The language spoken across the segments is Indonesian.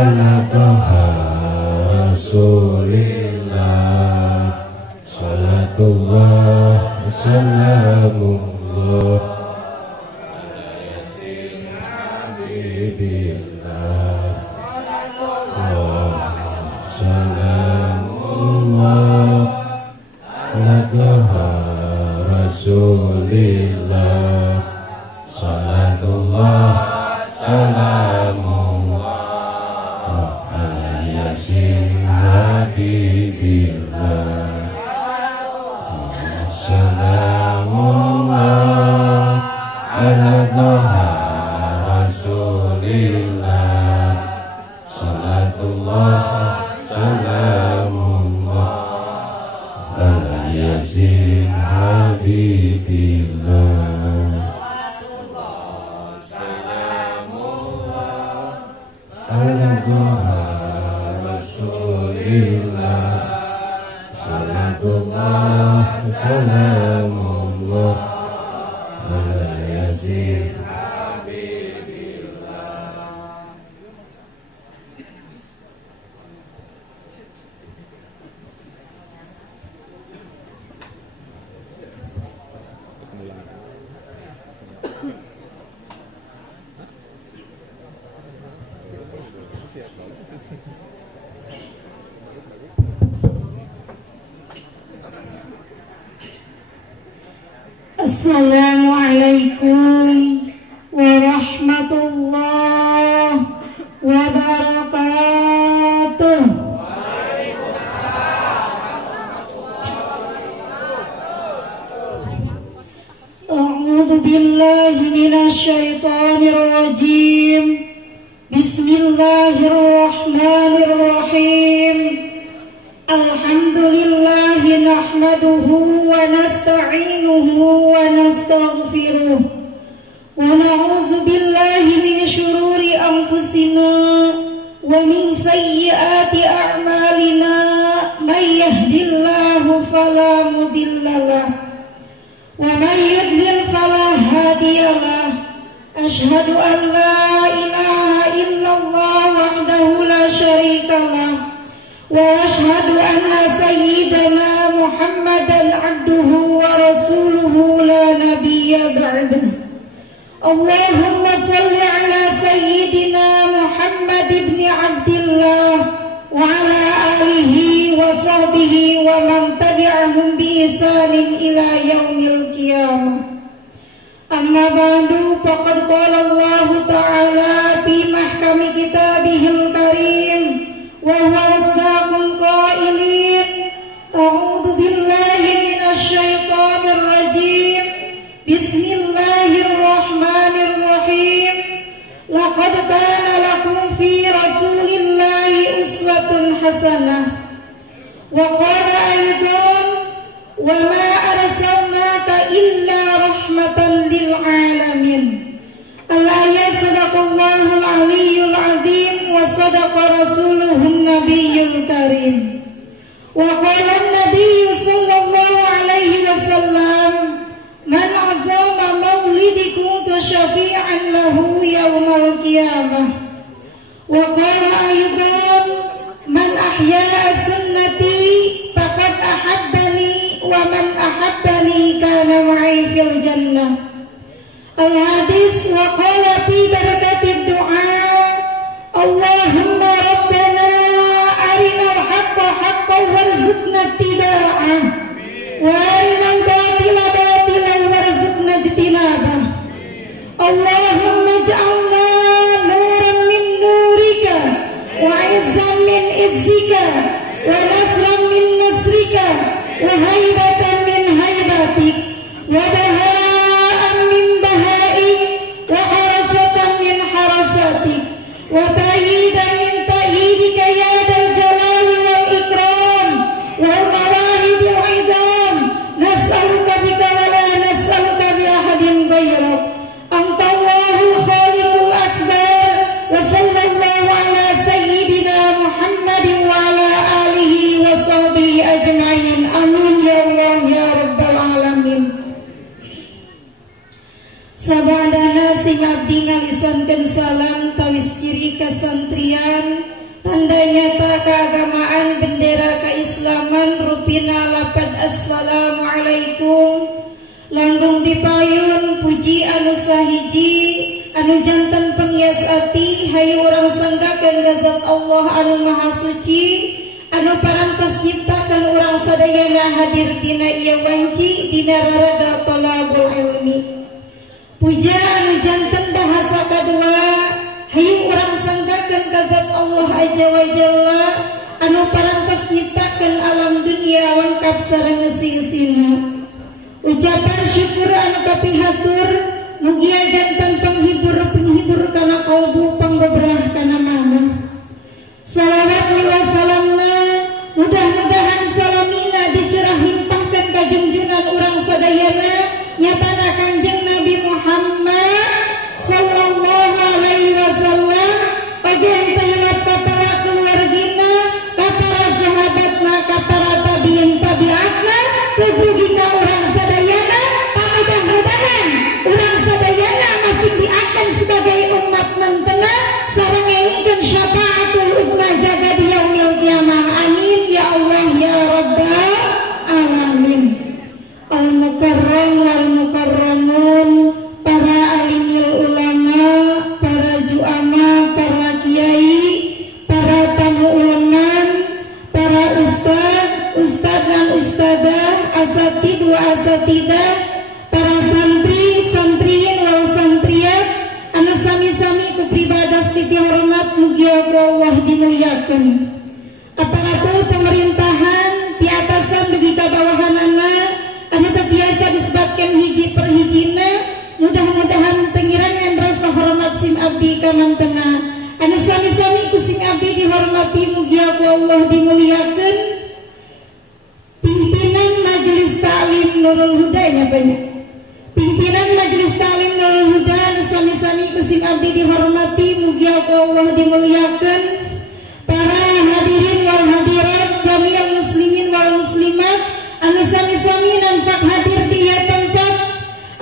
ala Taha Rasulillah salatullah salamullah ala yasin habibillah salamullah ala Taha Rasulillah salatullah salamullah ala yasin habibillah salamullah ala Taha Rasulillah salatullah salamullah ala yasin habibillah ala Taha Rasulillah salatullah salamullah ala yasin Assalamualaikum warahmatullahi wabarakatuh. A'udzu billahi minasy syaithanir rajim. Bismillahirrahmanirrahim. Alhamdulillahi nahmaduhu wa nasta'inuhu wa nastaghfiruh wa na'udzu billahi min shururi anfusina wa min sayyiati a'malina may yahdihillahu fala mudhillalah wa may yudlil fala hadiyalah. Asyhadu an la ilaha illallah wahdahu la syarikalah wa ashhadu anna sayyidana Muhammadan abduhu wa rasuluhu la nabiyya ba'dah. Allahumma salli ala sayyidina Muhammad ibn Abdillah wa ala alihi wa sahbihi wa man tabi'ahum bi ihsanin ila yaumil qiyamah. Amma ba'du, faqad qala Allah ta'ala fi mahkami kitabihil karim wa huwa asdaqul qailin. A'udzu billahi minasy syaithanir rajim. Bismillahirrahmanirrahim. Laqad kana lakum fi rasulillahi uswatun hasanah. Wa qala aidan wa ma arsalnaka illa rahmatan lil alamin. Al-ayat sadaqallahul aliyyul azim wa sadaqa rasuluhun nabiyyul karim. Wa qala an-nabiy sallallahu alaihi wasallam man azama maulidi kuntu syafi'an lahu yaumal qiyamah. Wa qala aydan man ahya'a sunnati faqad ahabbani wa man ahabbani kana ma'i fil jannah. Al-hadis wa qala fi barakatid du'a Allahumma rabbana arinal haqqa haqqan warzuqna ittiba'ah wa arinal batila batilan warzuqna ijtinabah. Allahumma ij'alna nuran min nurika wa izzan min izzika wa nasran min nasrika wa haibatan min haibatik wa baha'an min bahaik wa harasatan min harasatik wa ta'idan min ta'idika ya dal jalali wal ikram wal mawahibil idam. Nas'aluka bika wa la nas'aluka bi ahadin ghairak. Anta Allahul khaliqul akbar. Wa sallallahu ala sayyidina Muhammadin wa ala alihi wa sahbihi ajma'in. Amin ya Allah ya rabbal alamin. Sabadana sing abdi ngalisankeun salam tawis ciri ka santrian, tanda nyata keagamaan bendera keislaman rupina lapad assalamualaikum. Langgung dipayun puji anu sahiji anu jantan penghias ati hayu urang sanggakeun ka zat Allah anu maha suci anu parantos nyiptakeun urang sadayana hadir dina ieu wanci dina raraga talabul ilmi. Puja anu jantan bahasa kadua hayu urang sanggakeun ka zat Allah azza wa jalla anu parantos nyiptakeun alam dunia lengkap sareng ngeusi-eusina. Ucapan syukur anu kapihatur mugia jantan penghibur kana kalbu panggobrah kana mana. Salawat wa salamna mudah-mudahan salamina dicurahin pangkeun ka junjungan urang sadayana nyatana Kanjeng Nabi Muhammad sallallahu alaihi wasallam bagian tayyib ka para keluargina ka para sahabatna ka para tabiin tabiatna tebugina urang sadayana mudah-mudahan urang sadayana masih diakan sebagai umat mentena sareng ngeukeun syafaatul uzma jaga di yaumil qiyamah. Amin ya Allah ya rabbal alamin. Al mukarram wal mukarramun, para alimil ulama, para juama, para kiai, para tamu ulangan, para ustad dan ustadzah, asatid wa asatidah, para santri, santriin wal santriyat, anu sami-sami ku pribadas dihormat mugia Allah dimuliakeun. Aparatur pemerintahan ti atasan dugi ka bawahanana anu teu biasa disebatkeun hiji per hijina, mudah-mudahan tengirangan rasa hormat sim abdi ka mantena. Anu sami-sami ku sim abdi dihormati mugia Allah dimuliakeun. Pimpinan Majelis Ta'lim Nurul Huda nya banyak. Pimpinan Majelis Ta'lim Nurul Huda anu sami-sami ku sim abdi dihormati mugia Allah dimuliakeun. Para hadirin wal hadirat jami'al muslimin wal muslimat anu sami-sami nampak hadir di ieu tempat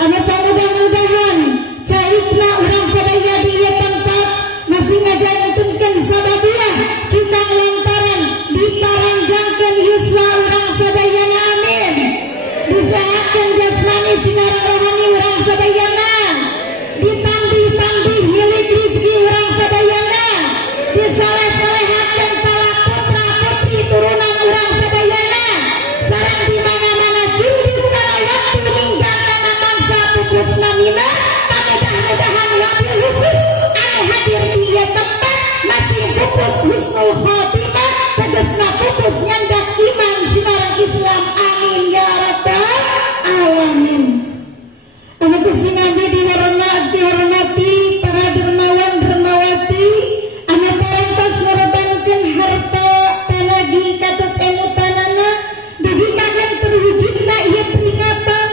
anu pamudah-mudahan caikna urang sadaya di ieu tempat masih ngajantunkeun sababia cundang lantaran diparanjangkeun yuswa urang sadayana. Amin. Disehatkeun jasmani sinareng rohani urang sadayana, ditambih-tambih milik rezeki urang sadayana, disoleh-solehatkeun para putra putri turunan urang sadayana, sareng di mana-mana cundung kana waktu ninggalna mangsa pupusna mina. Mudah-mudahan wabil khusus anu hadir di ieu tempat masih pupus husnul khotimah tegasna pupus nyandak iman sinareng Islam. Amin ya rabbal alamin. Anu kusing abdi dihormati para dermawan dermawati anu parantos ngorbankeun harta tanagi katut emutanana dugi kagan terwujudna ieu peringatan.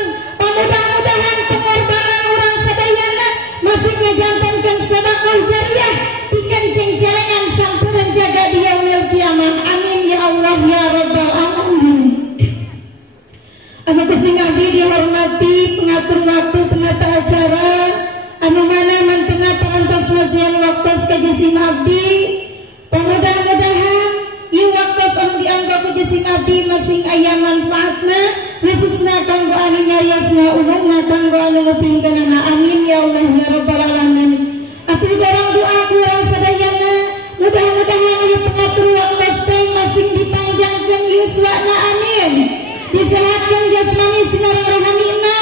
Mudah-mudahan pengorbanan urang sadayana masih ngajantankeun sedekah jariah pikeun cengcelengan sampureun jaga di yaumil qiyamah. Amin ya Allah ya rabbal alamin. Anu kusing abdi dihormati pengatur waktu penata acara anu mana mantena parantos masihan waktos ka jisim abdi. Mudah-mudahan ieu waktos anu dianggo ku jisim abdi masing aya manfaatna khususna kanggo anu nyariosna umumna kanggo anu ngupingkeunana. Amin ya Allah ya rabbal alamin. Atur barang doa urang sadayana mudah-mudahan ieu pengatur waktos teh masing dipanjangkeun yuswana. Amin. Disehatkeun jasmani sinareng rohanina,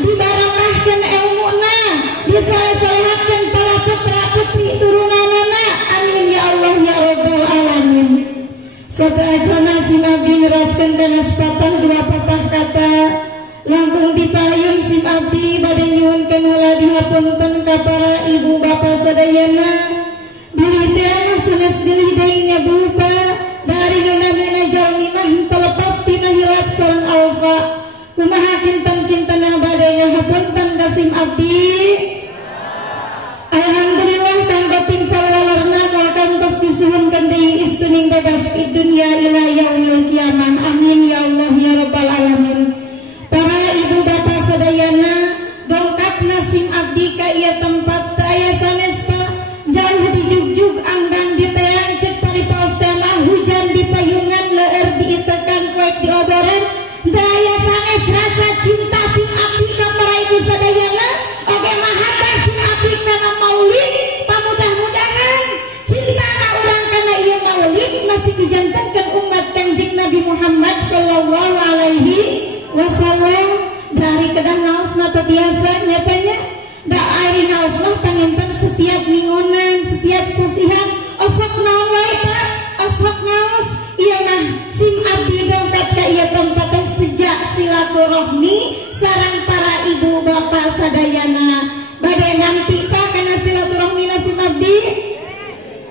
dibarakahkeun ilmuna, disoleh-solehatkeun para putra putri turunanana. Amin ya Allah ya rabbal alamin. Satajana sim abdi ngeraskeun kana sepatah dua patah kata langkung dipayun sim abdi bade nyuwunkeun heula dihapunten ka para ibu bapa sadayana. Bilih sanes bilih deui berupa dari nunamina jalmi mah telepas tina hilap sareng alfa. Kumaha kinten-kinten bade ngahapunten ka sim abdi. Alhamdulillah kanggo timpal walarna moal kantos disuhunkeun deui istuning bebas fid dunya ila yaumil qiyamah. Amin ya Allah ya rabbal alamin. Para ibu bapa sadayana dongkapna sim abdi ka ieu tempat teu aya sanes pa jauh dijugjug silaturahmi sareng para ibu bapak sadayana. Bade nampi Pak kana silaturahmi nasib abdi.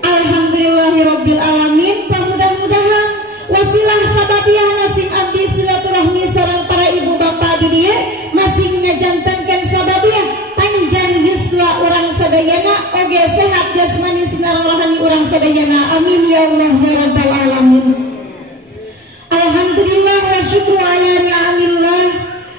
Alhamdulillahirabbil alamin. Mudah-mudahan wasilah sababiah nasib abdi silaturahmi sareng para ibu bapak di dieu masih ngajantankeun sababiah panjang yuswa urang sadayana oge sehat jasmani sinar rohani urang sadayana. Amin ya Allah ya rabbal alamin. Alhamdulillah wa syukru ala ni'amillah.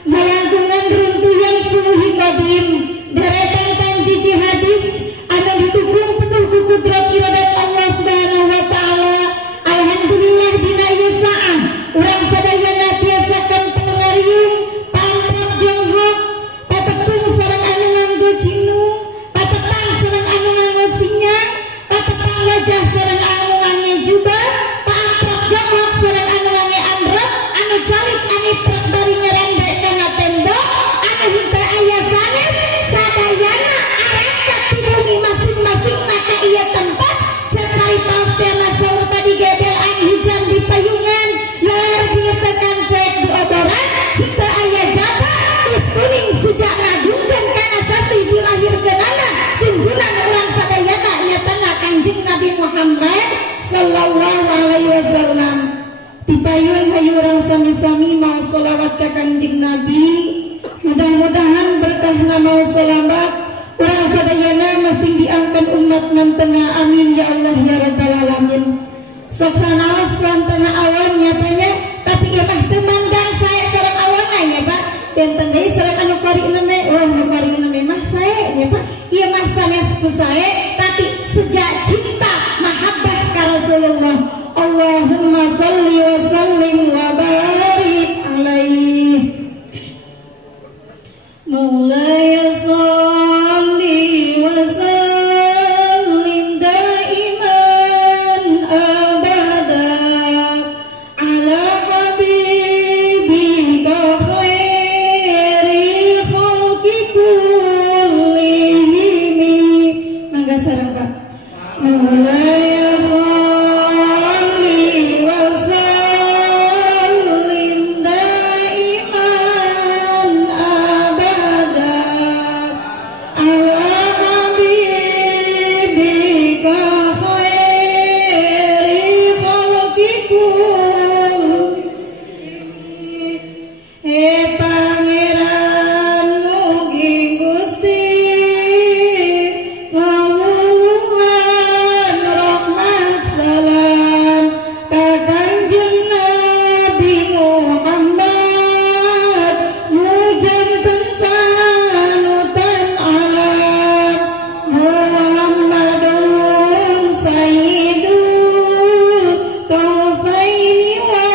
Ngalantungan runtuhan suluhi qadim deretan tanjiji hadis anu didukung penuh ku kudrat iradat Allah Subhanahu wa taala. Alhamdulillah dina ieu saah urang sadayana tiasa penglariung pamrap jeung hok patepung sareng anu nganggo cinung patepang sareng anu nganggo sinyang patepang wajah sareng anu ngangge jubah pamrap jeung hok sareng anu ngangge amrok anu calik aniprek bari ngerendek kana tembok anu henteu aya sanes sadayana arengkat di bumi masing-masing maka ieu tempat cekari pastena saur tadi gebelan hujan di payungan lar dieu tekan poek di oboran henteu aya jabat geus kuning sejak ngagungkeun kana sasih dilahirkeun anak junjunan urang sadayana nya tana Kanjeng Nabi Muhammad sallallahu alaihi wasallam. Dipayun hayu urang sami-sami mau sholawat ka Kanjeng Nabi. Mudah-mudahan berkah nama sholawat urang sadayana masing diangkat umat nantena. Amin ya Allah ya rabbal alamin. Sok sanaos lantana awan nya banyak tapi ieu mah teu mandang sae sareng awanna nya Pak. Benten deui sareng anu qarina me anu qarina me mah sae nya Pak. Ieu mah sanes ku sae tapi sejak cinta mahabbah ka Rasulullah. Allahumma sholli wa sallim wa barik alaihi. Maulaya sholli wa sallim daiman abada ala habibika khairil khalqi kullihim. Mangga sareng Pak. Maulaya sholli wa sallim daiman abada ala habibika khairil khalqi kullihim. He Pangeran mugi Gusti ngawuhan rahmat salam ka Kanjeng Nabi Muhammad mujanten panutan alam Muhammadun sayyidul kaufaini wa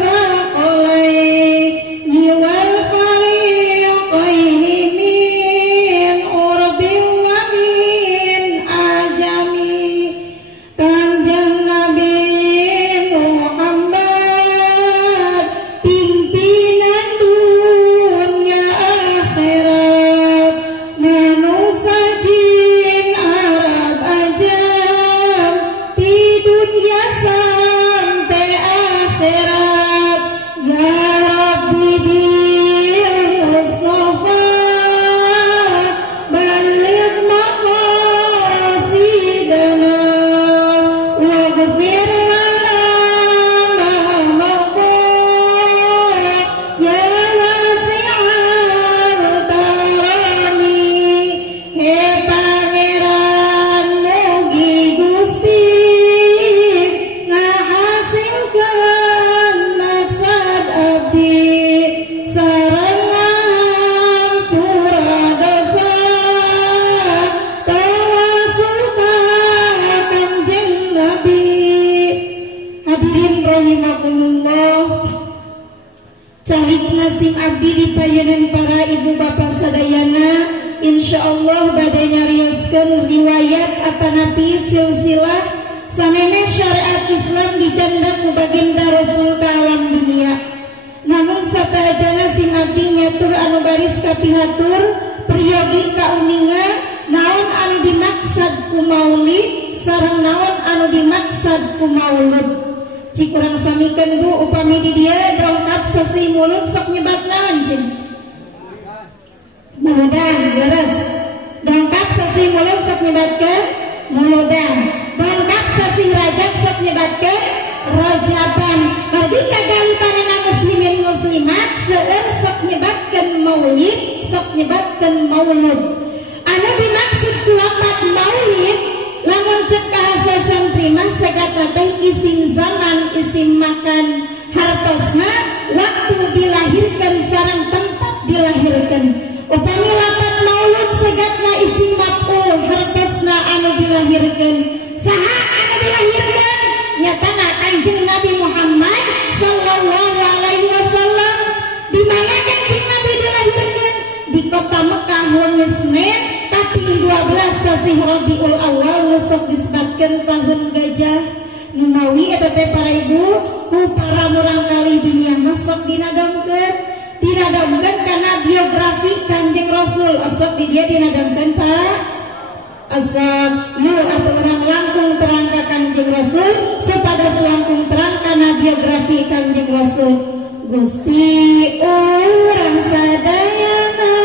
saqalaini wal fariqaini min urbin wa min ajami. Kanjeng Nabi Muhammad pimpinan dunia akhirat manusia jin Arab ajam di dunia sampai akhirat. Ya Rabbi bil Mustafa baligh maqasidana waghfir lana ma maqta ya wasi'al tarani. He Pangeran mugi Gusti ngahasilkeun maksad abdi sareng ngahampura dosa tawasul ka Kanjeng Nabi. Hadirin rahimakumullah, calik nasib abdi dipayeuneun para ibu bapak sadayana. Insyaallah bade nyarioskeun riwayat atanapi silsilah sameme syariat Islam dijanda ku baginda Rasul ka alam dunia. Namun satajana sing abdi nyatur anu baris kapihatur priyogi kauninga naon anu dimaksud ku maulid sareng naon anu dimaksud ku maulud. Cik urang samikeun Bu upami di dieu dongkap sasi mulut sok nyebat naon cing? Muludan, leres. Dongkap sasi mulut sok nyebatkeun muludan. Dongkap sasi rajab sok nyebatkeun rajaban. Margi kagali panana muslimin muslimat seueur sok nyebatkeun maulid, sok nyebatkeun maulud. Anu dimaksud ku lapat maulid lamun cek kahasa santri mah sagata teh isim zaman, isim makan, hartosna waktu dilahirkan sareng tempat dilahirkan. Upami lapat maulud sagatna isim maf'ul, hartosna anu dilahirkan. Saha anu dilahirkan? Nyatana Kanjeng Nabi Muhammad sallallahu alaihi wasallam. Di mana Kanjeng Nabi dilahirkan? Di kota Mekah leungeus Senin tapi 12 sasih Rabiul Awal nusok disebutkan tahun gajah nunawi eta teh para ibu ku para murang kali dunia masuk dinadongkeun karena biografi Kanjeng Rasul asok di dia dinadongkeun Pak asok yuk atuh urang langkung terang ka Kanjeng Rasul supados langkung terang kana biografi Kanjeng Rasul. Gusti urang sadayana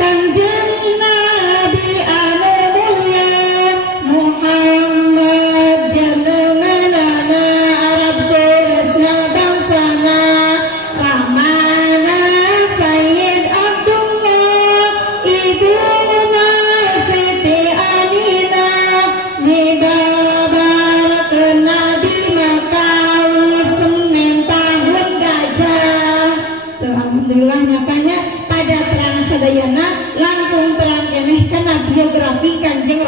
Kanjeng Nabi anu mulia Muhammad jenenganana Arab tulisna bangsana Rahmana Sayyid Abdullah Ibuna Siti Aminah nibabarkeun Nabi makawi Senin tahun gajah. Alhamdulillah nyatanya pada terang sadayana langkung terang keneh kana biografi Kanjeng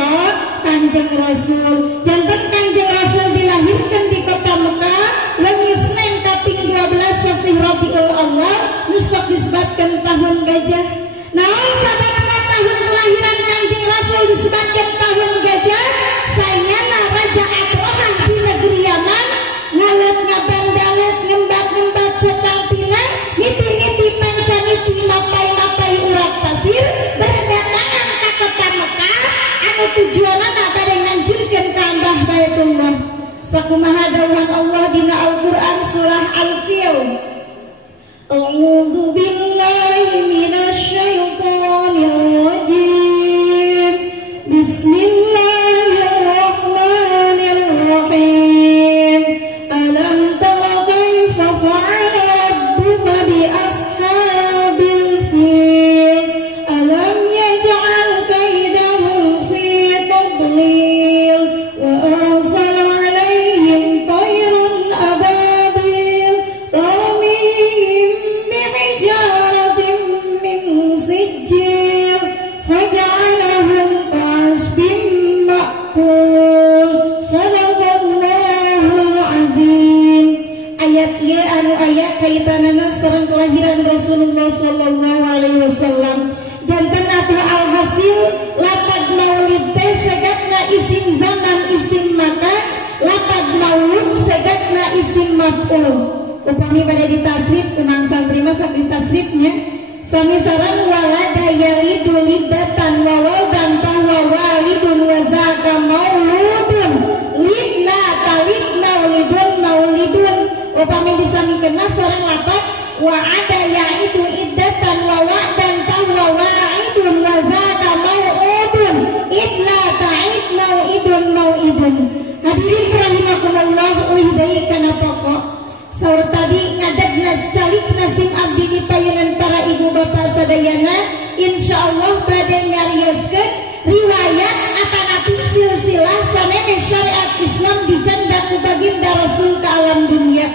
Rasul. Janten Kanjeng Rasul dilahirkan di kota Mekah leungeus Senin kaping 12 sasih Rabiul Awal nu sok disebutkeun tahun gajah. Naon sababna tahun kelahiran Kanjeng Rasul disebutkeun tahun gajah? Saenyana Raja Abraham di negeri Yaman ngalet ngabandalet ngembak-ngembak cetang pinang niti-niti pancaniti mapai-mapai urat pasir berdatangan ka kota Mekah anu tujuanna bade ngancurkeun ka Ka'bah Baitullah. Sakumaha dawuh Allah dina Al-Qur'an surah Al-Fil. A'udzu billahi minasy syaithanir rajim. Bismillahirrahmanirrahim. Alam tara kaifa fa'ala rabbuka bi ashabil fil. Alam yaj'al kaidahum fi tadlil wa arsala 'alaihim tayran ababil tarmihim bihijaratin min sijil faj'alahum ka'asfin ma'kul. Sadaqallahul azim. Ayat ieu anu aya kaitanana sareng kelahiran Rasulullah sallallahu alaihi wasallam. Janten atuh alhasil lapad maulid teh sagatna isim zaman, isim makan, lapad maulud sagatna isim maf'ul. Upami pada ditasrif kunang santri mah sok ditasrifnya. Sami sareng walada yalidu lidatan wa waldan bahwa walidun wa zaka mauludun lidna talid maulidun maulidun. Upami disamikeun sareng lapad wa ada yaidu iddatan wa wa'dan bahwa wa'idun wa zaka mauludun idla ta'id mauidun mauidun. Hadirin rahimakumullah uih deui kana pokok saur tadi ngadegna calikna sim abdi dipayenan para ibu bapak sadayana insyaallah bade nyarioskeun riwayat atanapi silsilah sanene syariat Islam dijanda ku baginda Rasul ka alam dunia.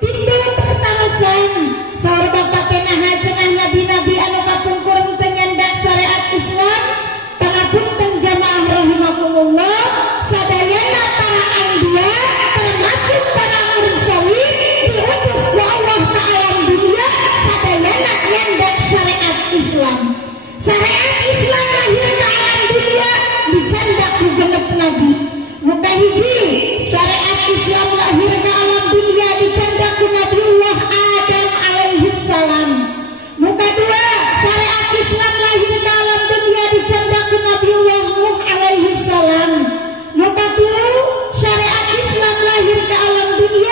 Tindu pertalasan saur bapak teh naha cenah nabi-nabi anu kapungkur teu nyandak syariat Islam. Pangapunten jamaah rahimakumullah sadayana para anbiya termasuk para mursalin diutus ku Allah ka alam dunia sadayana nyandak syariat Islam. Syariat Islam lahir ka alam dunia dicandak ku genep nabi. Muka hiji syariat Islam lahir ka alam dunia dicandak ku Nabiullah Adam alaihi salam. Muka dua syariat Islam lahir ka alam dunia dicandak ku Nabiullah Nuh alaihi salam. Muka tilu syariat Islam lahir ka alam dunia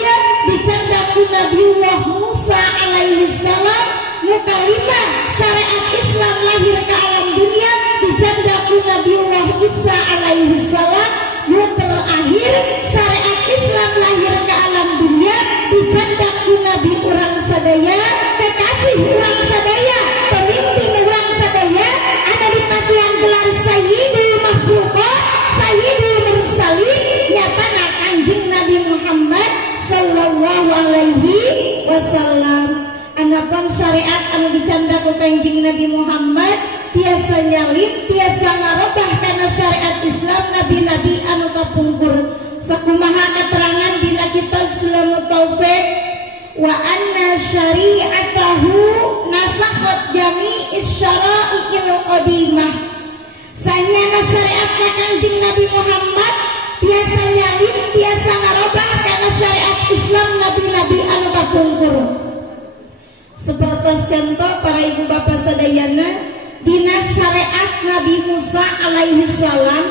dunia dicandaku Nabiullah Musa alaihi salam, nu kalima syariat Islam lahir ke alam dunia dicandaku Nabiullah Isa alaihi salam, nu terakhir syariat Islam lahir ke alam dunia dicandaku Nabi urang sadaya, kekasih urang sadaya, pemimpin urang sadaya, ada di pasihan gelar Sayyidul Makhluqat, Sayyidul Mursalin, nyatana Kanjeng Nabi Muhammad sallallahu alaihi wasallam. Anapan syariat anu dicandaku Kanjeng Nabi Muhammad tiasa nyalin, tiasa ngarobah karena syariat Islam nabi-nabi anu kapungkur. Sakumaha keterangan dina kitab Sulamut Taufik, wa anna syari'atahu nasakhat jami'is syara'i'il qadimah. Sanyana syariat Kanjeng Nabi Muhammad tiasa nyalin, tiasa ngarobah karena syariat Islam nabi-nabi anu kapungkur. Sepertos contoh para ibu bapak sadayana, dina syariat Nabi Musa alaihi salam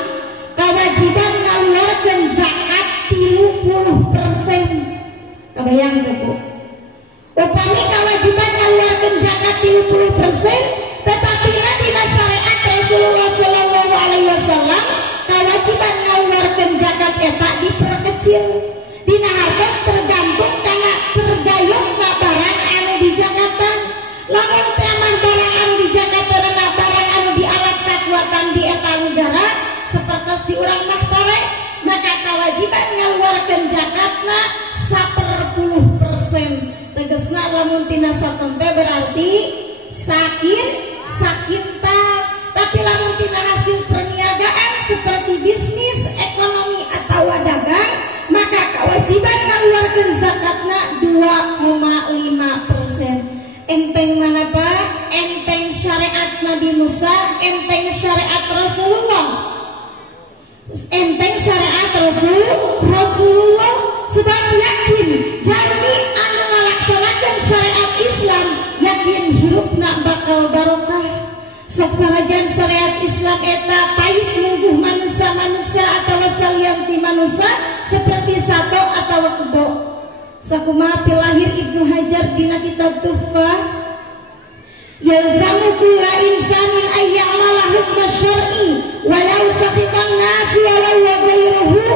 kewajiban ngaluarkeun zakat 30%. Kebayang tuh Bu? Upami kewajiban ngaluarkeun zakat 30%, tetapi dina syariat Rasulullah sallallahu alaihi wasallam kewajiban ngaluarkeun zakat eta diperkecil. Dina hartos tergantung kana tergayungna barang anu di Jakarta. Lamun teman barang anu di Jakarta dan barang anu di alat kekuatan di eta negara sepertos di urang mah pare, maka kewajiban ngaluarkeun zakatna 10%. Tegesna lamun tina saton teh berarti sakinta. Tapi lamun tina hasil perniagaan seperti bisnis, ekonomi atau dagang, maka kewajiban ngaluarkeun zakatna 2,5%. Enteng mana Pak? Enteng syariat Nabi Musa, enteng syariat Rasulullah. Enteng syariat Rasulullah, sebab yakin jalmi anu ngalaksanakeun syariat Islam yakin hirupna bakal barokah. Sok sanajan syariat Islam eta pait mungguh manusia atau salianti manusia seperti sato atau kebo. Sakumaha pilahir Ibnu Hajar dina kitab Tuhfah, yalzamu kulla insanin ayya'mala hukma syar'i walau saqitan nasi walau wa ghairuhu.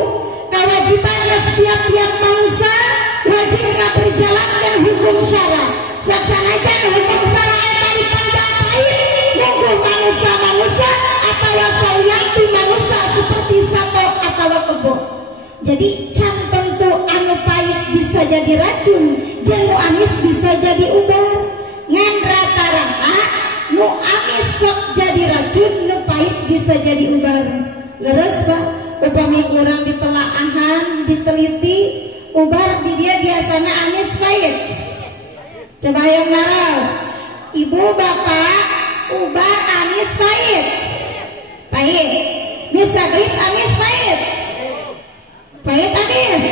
Kewajiban setiap manusia wajib berjalankan hukum syara. Saksanajan hukum syara eta dipandang pahit mungguh manusia atau salianti manusia seperti sato atau kebo. Jadi can tentu anu pahit bisa jadi racun, jeung nu amis bisa jadi ubar. Ngan rata-rata nu amis sok jadi racun, nu pahit bisa jadi ubar. Leres Pak, upami kurang ditelaahan, diteliti, ubar di dia biasanya amis pahit. Coba yang laras, ibu bapak, ubar amis pahit. Pahit. Bisa grip amis pahit. Pahit amis.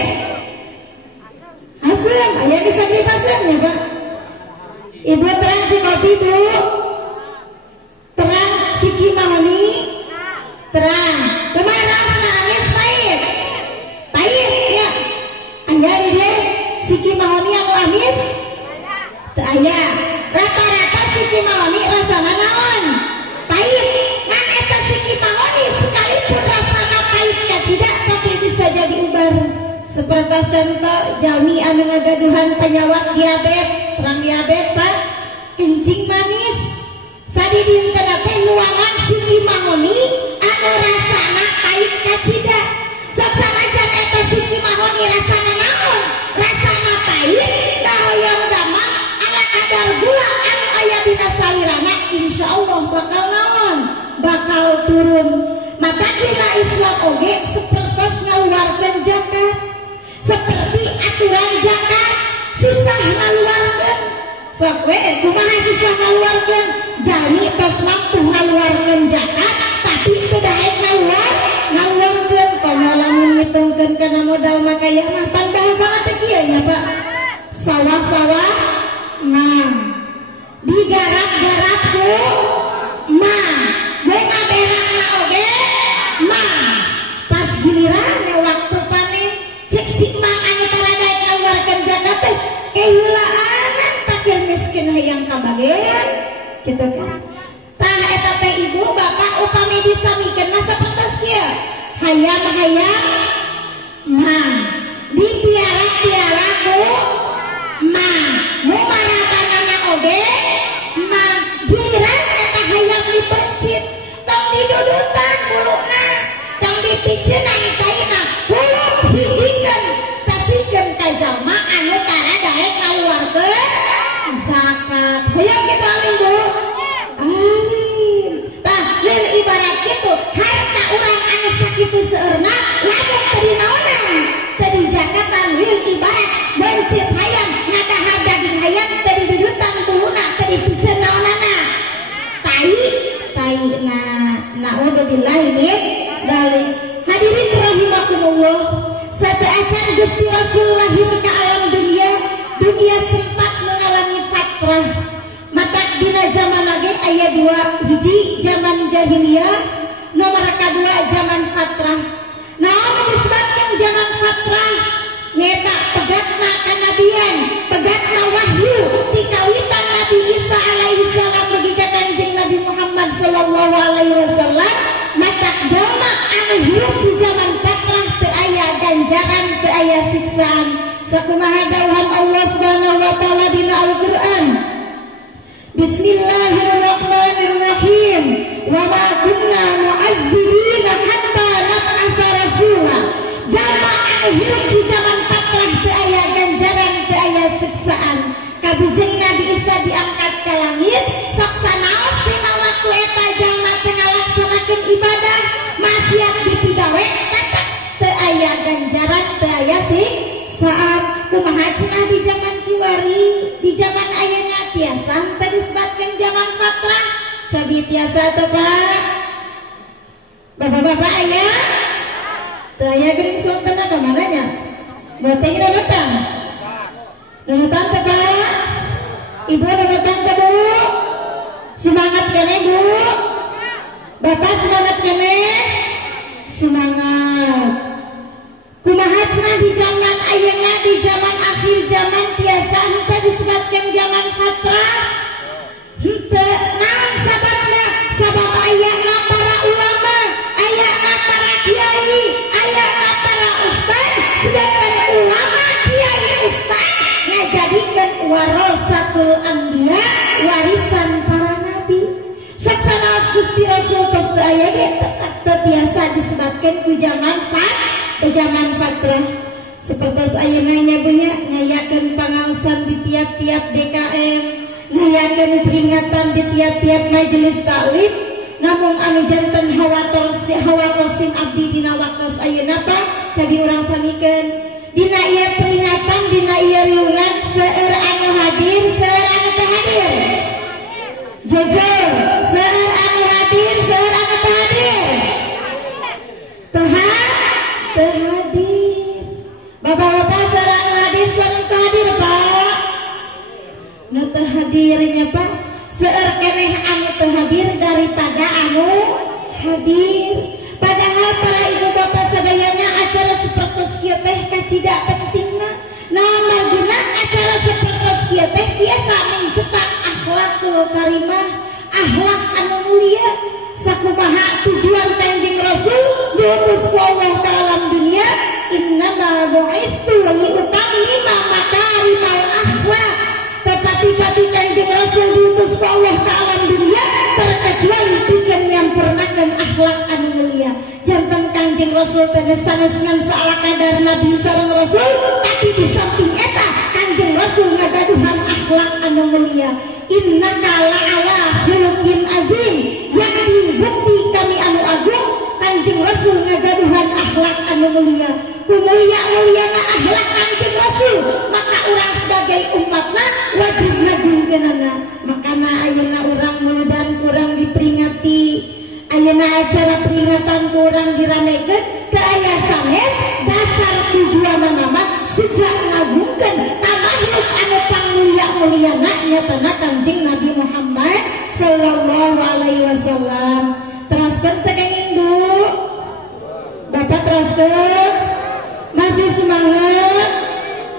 Asam, ayah bisa grip asamnya Pak. Ibu terang si kopi Bu, terang si kimahoni, terang. Kemana rasanya amis pahit? Pahit ya. Anda dia si kimahoni yang amis? Tak ayah. Rata-rata si kimahoni rasanya naon? Pahit. Ngan eta si kimahoni sekalipun rasanya pahit kacidak tapi bisa jadi ubar. Seperti contoh jalmi anu ngagaduhan penyakit diabetes, terang diabetes Pak, kencing manis. Sadi dinten teh nuangan si kimahoni anu rasana pahit kacidak. Sok sanajan eta si kimahoni rasana naon? Rasana pahit, dahoyong dama ala kadar gula anu aya dina salirana insyaallah bakal naon? Bakal turun. Mata dina Islam oge sapertos ngaluarkeun zakat. Seperti aturan zakat susah ngaluarkeun. Sok we kumaha susah ngaluarkeun? Jalmi tos mampu ngaluarkeun zakat tapi teu daek ngaluarkeun. Komo lamun ngitungkeun kana modal maka ya mah pan bahasana teh kieu nya Pak. Sawah-sawah ngam. Digarap-garap ku mang. Mun ngaberakna oge mang. Pas giliran waktu panen cek si mang anu tara daek ngaluarkeun gitu kan. Tah eta teh ibu bapak upami disamikeun mah sapertos kieu. Hayam mang dipiara-piara ku mang mumaratana oge mang giliran eta hayam dipencit tong didudutan buluna tong dipicinan kaina kuluk hijikeun tasikeun ka jalma anu tara daek ngaluarkeun zakat. Hayam kitu amin Bu. Amin. Tah lain ibarat kitu harta urang anu sakitu seueurna lamun teu dinaonan teu dijakatan lil ibarat bencit hayam ngadahar daging hayam teu didudutan kuluna teu dipicen naonana tai naudzubillah min dalik. Hadirin rahimakumullah, sabeacan Gusti Rasul lahir ke alam dunia sempat mengalami fatrah. Maka dina zaman lagi aya dua, hiji zaman jahiliyah, nomor kedua zaman fatrah. Naon disebutkan zaman fatrah nyata pegatna kanabian, pegatna wahyu tikawitan Nabi Isa alaihi salam bagi kanjeng Nabi Muhammad sallallahu alaihi wasallam. Mata jalma anu hirup di zaman fatrah teu aya ganjaran, teu aya siksaan. Sakumaha dawuhan Allah Subhanahu wa taala dina Al-Qur'an. Bismillahirrahmanirrahim. Wa ma kunna mu'adzibina hatta nab'atha rasula. Jalma anu hirup di zaman fatrah teu aya ganjaran, teu aya siksaan. Kabujeng Nabi Isa diangkat ke langit, sok sanaos dina waktu eta jalma teu ngalaksanakeun ibadah, maksiat dipigawe tetep teu aya ganjaran, teu aya siksaan. Kumaha cenah di zaman kiwari, di zaman ayeuna tiasa teu disebutkeun zaman fatrah. Cabi tiasa teu Pak? Bapak-bapak aya? Teu aya geuning suantana ka mana nya? Boteng nunutan. Nunutan teu Pak? Ibu nunutan teu Bu? Semangat kene Bu? Bapak semangat kene? Semangat. Kumaha cenah di zaman ayeuna, di zaman akhir zaman tiasa henteu disebutkeun zaman fatrah? Henteu. Naon sababna? Sabab ayana para ulama, ayana para kiai, ayana para ustaz, sedangkan ulama, kiai, ustaz ngajadikeun warasatul anbiya, warisan para nabi. Saksanaos Gusti Rasul tos teu aya ge tetep teu tiasa disebutkeun ku zaman fatrah. Seperti ayeuna nya punya ngayakeun pangaosan di tiap-tiap DKM, ngayakeun peringatan di tiap-tiap majelis taklim. Namun anu janten hawatosin abdi dina waktos ayeuna Pak, cabi urang samikeun dina ieu peringatan, dina ieu riungan seueur anu hadir, seueur anu teu hadir. Jujur, seueur anu hadir, seueur anu teu hadir. Teu hadir. Bapak-bapak sareng hadir, sareng teu hadir Pak. Nu teu hadirnya Pak, seueur keneh anu teu hadir daripada anu hadir. Padahal para ibu bapak sadayana acara seperti kieu teh kacida pentingna. Naon marguna acara seperti kieu teh biasa mencetak akhlakul karimah, akhlak anu mulia. Sakumaha tujuan kanjeng Rasul diutus ku Allah ka alam dunia, innama bu'istu liutammima makarimal akhlak. Tepati-pati kanjeng Rasul diutus ku Allah ka alam dunia terkecuali pikeun nyampurnakeun akhlak anu mulia. Janten kanjeng Rasul teh sanes ngan saala kadar nabi sareng Rasul, tapi di samping eta kanjeng Rasul ngagaduhan akhlak anu mulia. Innaka la'ala khuluqin azim, yakni bukti kami anu agung kanjeng Rasul ngagaduhan akhlak anu mulia. Kumulia-muliana akhlak kanjeng Rasul, maka urang sebagai umatna wajib ngagungkeunana. Makana ayeuna urang mulidan kurang diperingati, ayeuna acara peringatan kurang diramekeun, teu aya sanes dasar tujuanna mah sejak ngagungkeun makhluk anu pangmulia-muliana nyatana kanjeng Nabi Muhammad sallallahu alaihi wasallam. Teraskeun teh kenging Bu. Bapak teraskeun. Masih semangat?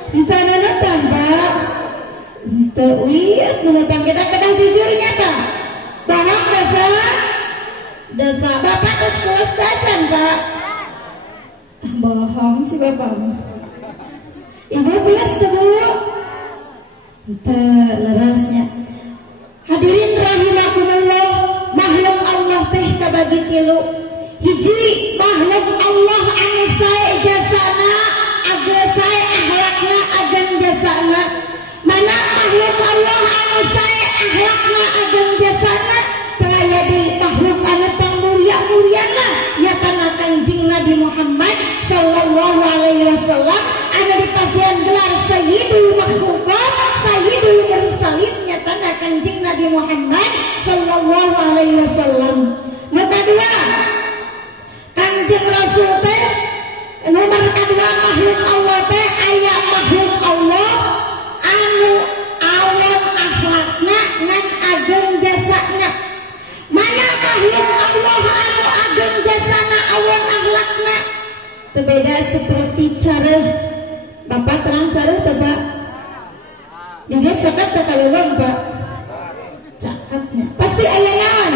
Kita nonton Pak. Teu wios nonton kita jujurnya Pak. Desa bapak terus kelas dacan pak. Bohong si bapak. Ibu belas bu. Lerasnya. Hadirin rahimakumullah, makhluk Allah teh kabagi tilu. Hiji makhluk Allah anu sae jasana, aga sae akhlakna, agan jasana. Mana makhluk Allah anu sae akhlakna, agan jasana? Kaya di makhluk anu pangmulia-muliana nyatana Kanjeng Nabi Muhammad sallallahu alaihi wasallam anu dipasihan gelar sayyidul makhluqat, sayyidul mursalin, nyatana Kanjeng Nabi Muhammad sallallahu alaihi wasallam. Nomor dua, Kanjeng Rasul teh nomor kedua makhluk Allah teh aya makhluk Allah anu awan akhlakna ngan ageng jasana. Mana makhluk Allah anu ageng jasana awan akhlakna? Berbeda seperti cara Bapak terang cara tebak. Dia cakap tak kalewang Pak. Cakapnya pasti aya naon?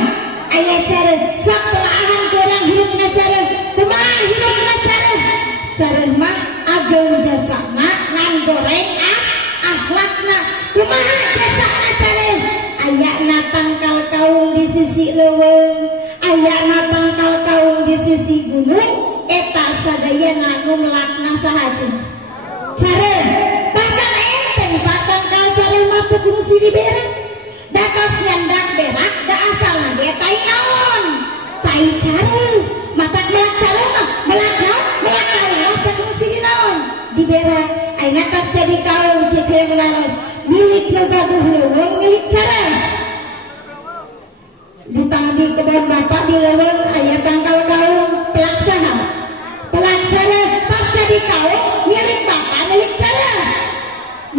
Aya cara sak telaahan kurang hidupna cara. Kumaha hidupna cara? Cara mah ageng jasana ngan goreng akhlakna. Kumaha jasana cara? Ayana tangkal kaung di sisi leuweung, ayana tangkal kaung di sisi gunung, eta sadayana nu melakna sahaja. Cara bahkan enteng Pak tangkal cara mah teu kudu di berak. Datos nyandak berak da asalna ge tai naon? Tai cara. Mata melak cara mah melak naon? Melak kaung lah teu kudu di naon? Di berak. Ayeuna tos jadi kaung cek laros. Milik gaduh leuweung milik cara. Di kebun bapak di leuweung aya tangkal kaung pelaksana. Pelaksana pas jadi kaung milik bapak milik cara.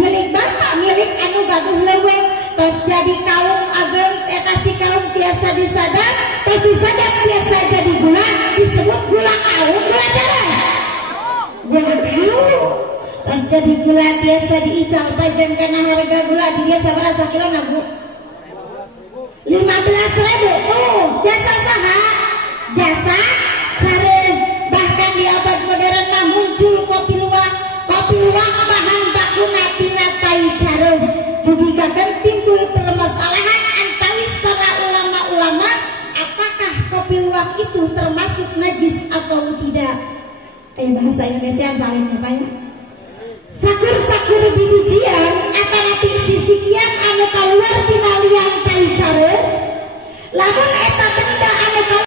Milik bapak milik anu gaduh leuweung. Tos jadi kaung ageng eta si kaung biasa disadap, tos disadap biasa jadi gula disebut gula kaung gula cara. Gula kaung. Pas jadi gula biasa diical pajan karena harga gula di biasa berasa kilo na Bu? 15.000. Oh, jasa saha? Jasa cara. Bahkan di abad modern mah muncul kopi luwak. Kopi luwak bahan bakuna tina tai cara. Dugigakeun timbul permasalahan antawis para ulama-ulama apakah kopi luwak itu termasuk najis atau tidak? Bahasa Indonesia yang salin apa ya? Sakur-sakur bibijian atau sisikian anu kaluar tina liang tai cara. Lamun eta